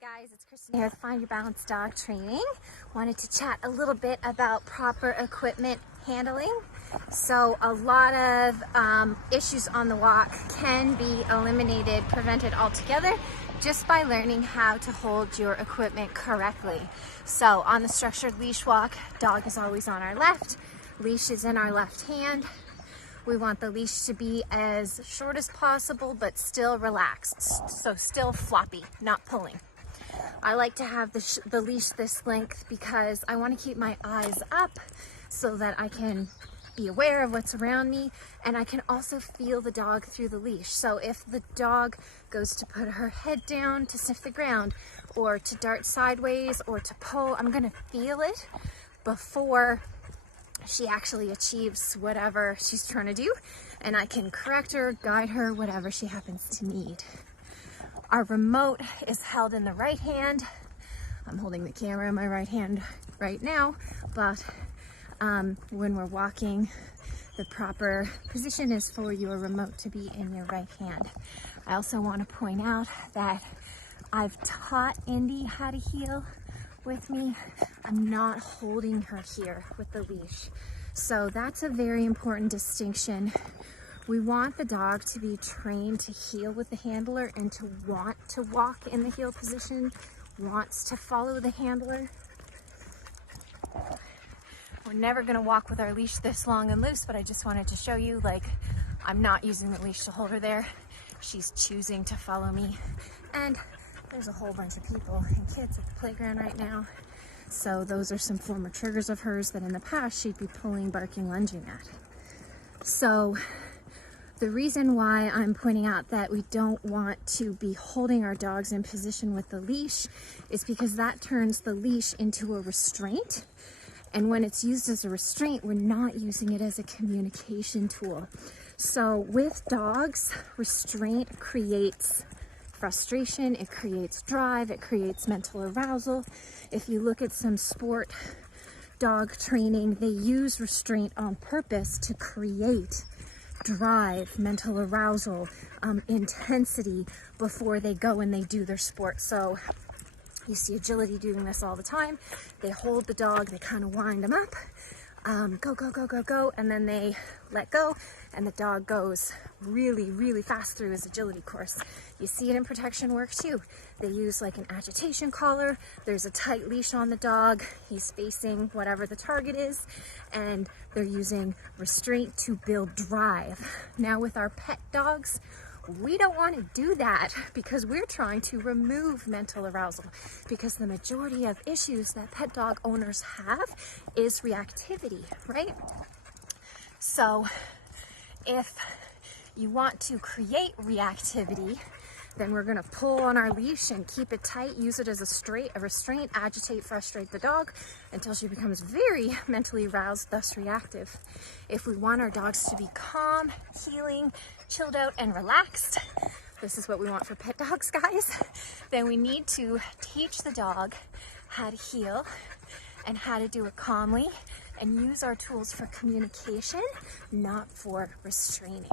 Guys, it's Kristen here with Find Your Balance Dog Training. Wanted to chat a little bit about proper equipment handling. So a lot of issues on the walk can be eliminated, prevented altogether, just by learning how to hold your equipment correctly. So on the structured leash walk, dog is always on our left, leash is in our left hand. We want the leash to be as short as possible, but still relaxed. So still floppy, not pulling. I like to have the leash this length because I want to keep my eyes up so that I can be aware of what's around me, and I can also feel the dog through the leash. So if the dog goes to put her head down to sniff the ground, or to dart sideways, or to pull, I'm going to feel it before she actually achieves whatever she's trying to do, and I can correct her, guide her, whatever she happens to need. Our remote is held in the right hand. I'm holding the camera in my right hand right now, but when we're walking, the proper position is for your remote to be in your right hand. I also want to point out that I've taught Indy how to heel with me. I'm not holding her here with the leash. So that's a very important distinction. We want the dog to be trained to heel with the handler and to want to walk in the heel position, wants to follow the handler. We're never gonna walk with our leash this long and loose, but I just wanted to show you, like, I'm not using the leash to hold her there. She's choosing to follow me. And there's a whole bunch of people and kids at the playground right now. So those are some former triggers of hers that in the past she'd be pulling, barking, lunging at. So the reason why I'm pointing out that we don't want to be holding our dogs in position with the leash is because that turns the leash into a restraint. And when it's used as a restraint, we're not using it as a communication tool. So with dogs, restraint creates frustration, it creates drive, it creates mental arousal. If you look at some sport dog training, they use restraint on purpose to create drive, mental arousal, intensity before they go and they do their sport. So you see agility doing this all the time. They hold the dog, they kind of wind them up, go, go, go, go, go, and then they let go, and the dog goes really, really fast through his agility course. You see it in protection work too. They use like an agitation collar. There's a tight leash on the dog. He's facing whatever the target is, and they're using restraint to build drive. Now with our pet dogs, we don't want to do that because we're trying to remove mental arousal, because the majority of issues that pet dog owners have is reactivity, right? So if you want to create reactivity, then we're going to pull on our leash and keep it tight, use it as a restraint, agitate, frustrate the dog until she becomes very mentally aroused, thus reactive. If we want our dogs to be calm, healing, chilled out, and relaxed, this is what we want for pet dogs, guys, then we need to teach the dog how to heel and how to do it calmly and use our tools for communication, not for restraining.